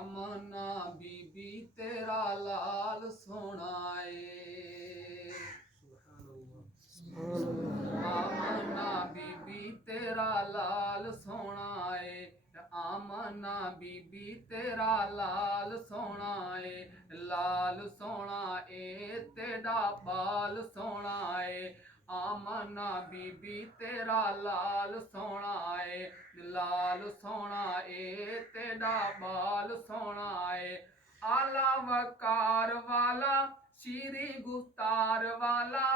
आमना बीबी तेरा लाल सोना है। आमना बीबी तेरा लाल सोना है। आमना बीबी तेरा लाल सोना है। लाल सोना ए तेरा बाल सोना है। आमना बीबी तेरा लाल सोना है। लाल सोना ए तेरा बाल सोना है। आला वकार वाला श्री गुफ्तार वाला।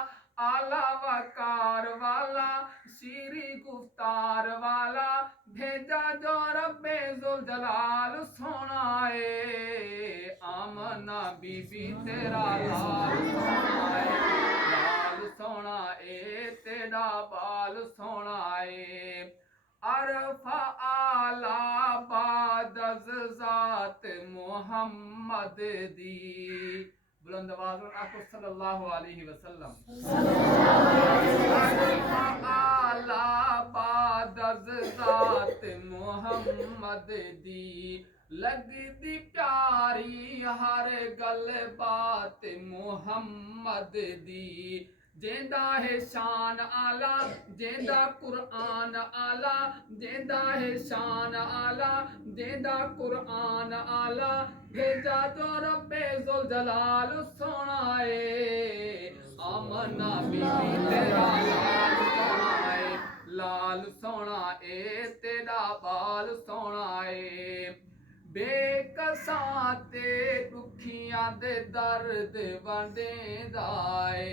आला वकार वाला श्री गुफ्तार वाला। भेजा जो रब्बे जुल जलाल सोना है। आमना बीबी तेरा लाल सोना है। लाल सोना ए तेरा बाल सोना है। अरफा आला बादज ज़ात मोहम्मद दी। बुलंद आवाज़ में आपको सल्लल्लाहु अलैहि वसल्लम। अरफा आला बादज ज़ात मोहम्मद दी। लगदी प्यारी हर गल बात मोहम्मद दी। जेंदा है शान आला जेंदा कुरान आला। जेंदा है शान आला जेंदा कुरान आला। भेजा तो रब्बे जुल जलाल सोना है। आमना बीबी तेरा लाल सोना है। लाल सोना ए तेरा बाल सोना है। बेकसां ते दुखियां दे दर्द वंडेंदा है।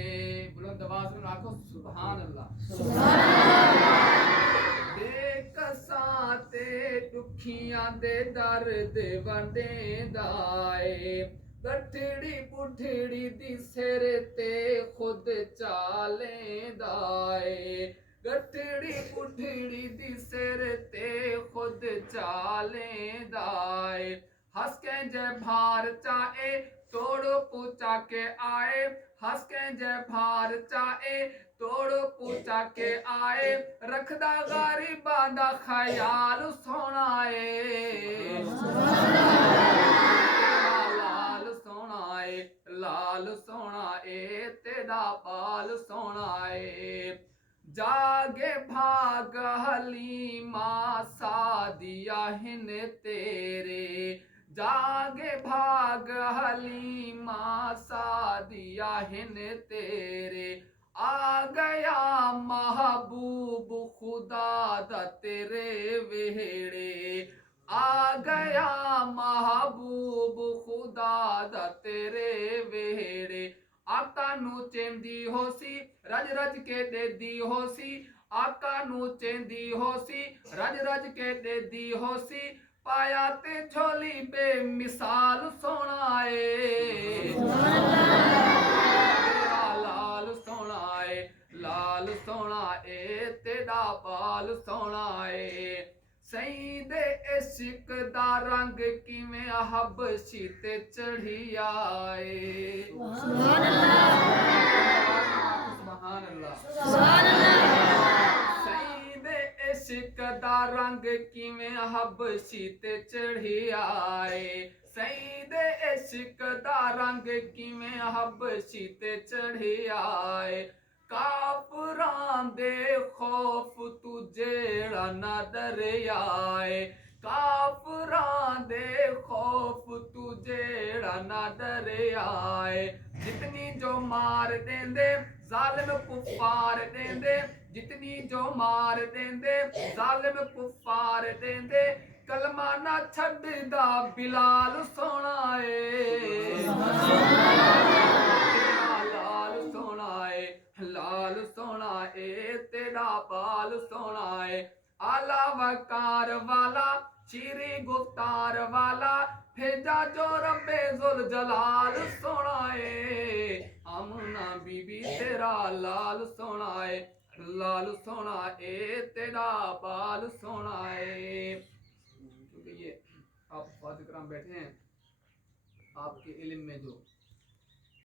बुलंद आवाज़ में आखो सुभान अल्लाह। बेकसां ते दुखियां दे दर्द वंडेंदा है। गठड़ी बुढ़ड़ी दी सिर ते खुद चालेंदा है। गठड़ी बुढ़ड़ी दी सिर ते खुद चालेंदा है। हंस के जय भार चाहे तोड़ पूछा के आए। हंस के जय भार चाहे तोड़ पूछा के आए। रखदा गरीबां दा ख्याल सोना है। लाल सोना है। लाल सोना ए तेरा बाल सोना है। जागे भाग हलीमा सादिया हिन तेरे। जागे भाग हलीमा सादिया हिन तेरे। आ गया महबूब खुदा दा तेरे वेड़े। आ गया महबूब खुदा दा तेरे वेड़े। आका नू चेंदी होसी रज रज के देदी होसी। आका नू चेंदी होसी रज रज के देदी होसी। पाया ते झोली बेमिसाल सोना है। तेरा लाल सोना है। लाल सोना ए तेरा बाल सोना है। सईद इश्क दा रंग किवें हबशी ते चढ़ी आए। सुभान अल्लाह। सईद इश्क दा रंग किवें हबशी ते चढ़ी आए। सईद इश्क दा रंग किवें हबशी ते चढ़ी आए। काफरां दे खौफ तू जेड़ा ना डरियाए। काफरां दे खौफ तू जेड़ा ना डरियाए। जितनी जो मार देंदे जालिम कुफार देंदे। जितनी जो मार देंदे जालिम कुफार देंदे। कलमा ना छड्डदा बिलाल सोना है। लाल सोना है। लाल सोना ए तेरा बाल सोना है। आला वकार वाला श्री गुफ्तार वाला। भेजा जो रब्बे जुल जलाल सोना है। आमना बीबी तेरा लाल सोना है। लाल सोना ए तेरा बाल सोना है। क्योंकि ये आप फातिह कराम बैठे हैं आपके इल्म में जो